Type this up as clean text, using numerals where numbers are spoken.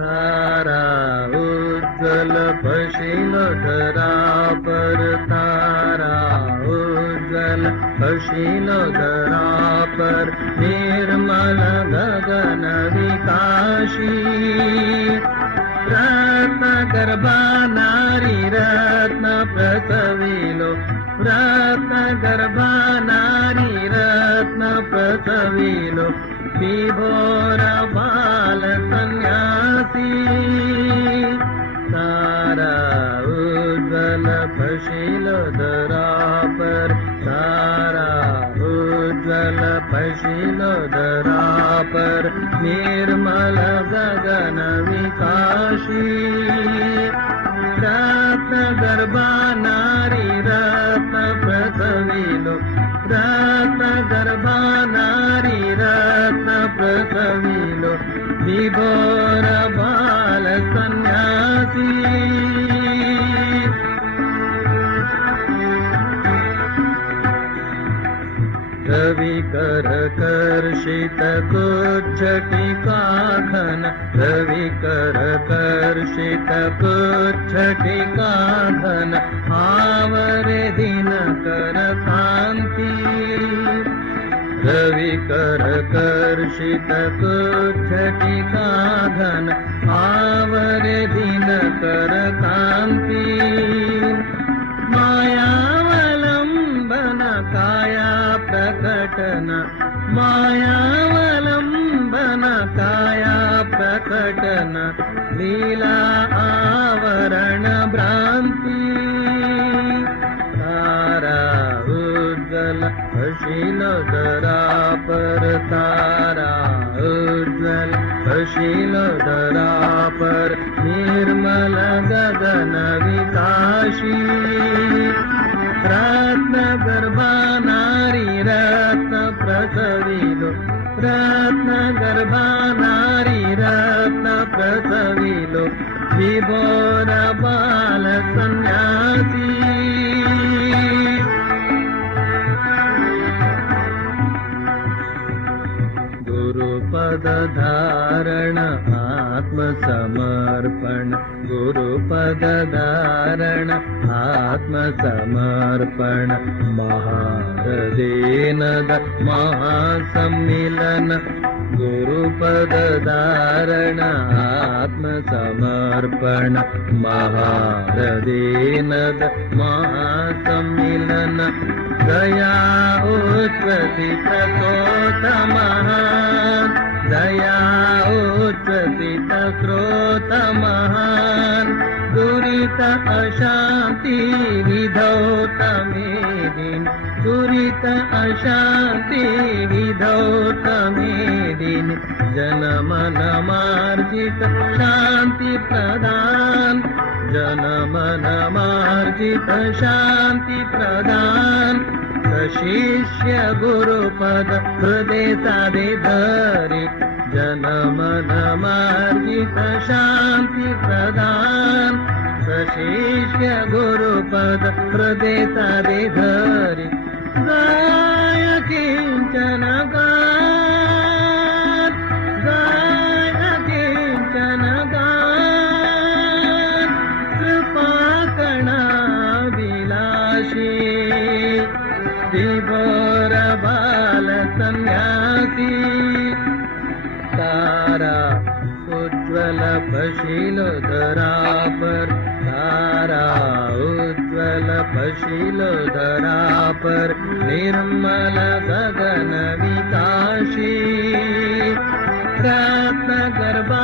तारा उज्ज्वल पशिलो धरा पर, तारा उज्ज्वल पशिलो धरा पर, निर्मल गगन विकाशी, रत्न गर्भा नारी रत्न प्रसविलो, रत्न गर्भा नारी रत्न प्रसविलो, विभोर बाल सन्यासी, तारा उज्ज्वल पशिलो धरा पर, तारा उज्ज्वल पशिलो धरा पर, निर्मल गगन विकाशी, रत्न गर्भा नारी रत्न प्रसविलो, रत्न गर्भा नारी रत्न प्रसविलो, विभोर बाल सन्यासी, रविकर कर्षित कुच्छटिका घन, रविकर कर्षित कुच्छटिका घन, आवरे दिनकर कांति, रविकर कर्षित कुच्छटिका घन, आवरे दिनकर कांति, मायावलंबन काया प्रकटन, मायावलंबन काया प्रकटन, लीला आवरण भ्रांति, तारा उज्ज्वल पशिलो धरा पर, तारा उज्ज्वल पशिलो धरा पर, निर्मल गगन विकाशी, रत्न गर्भा नारी रत्न प्रसविलो, रत्न गर्भा नारी रत्न प्रसविलो, विभोर बाल सन्यासी, गुरुपद धारण आत्म समर्पण, गुरुपद धारण आत्म समर्पण, महारदेनद महासम्मिलन, गुरुपद धारण आत्म समर्पण, महारदेनद महासम्मिलन, दया उच्चसित स्रोतमहान्, दया उच्चसित स्रोतमहान्, दुरित अशांति विधौतमेदिन्, दुरित अशांति विधौतमेदिन्, जनमन मार्जित शांति प्रदान, जनमन मार्जित शांति प्रदान, शिष्य गुरुपद हृदय साधे धरि, जनमन मार्जित शांति प्रदान, शिष्य गुरुपद हृदय साधे धरि, गाय किंचन गान, गाय किंचन गान, कृपा कणा विलासी, विभोर बाल सन्यासी, तारा उज्ज्वल पशिलो धरा पर, तारा उज्ज्वल पशिलो धरा पर, निर्मल गगन विकाशी, रत्न गर्भा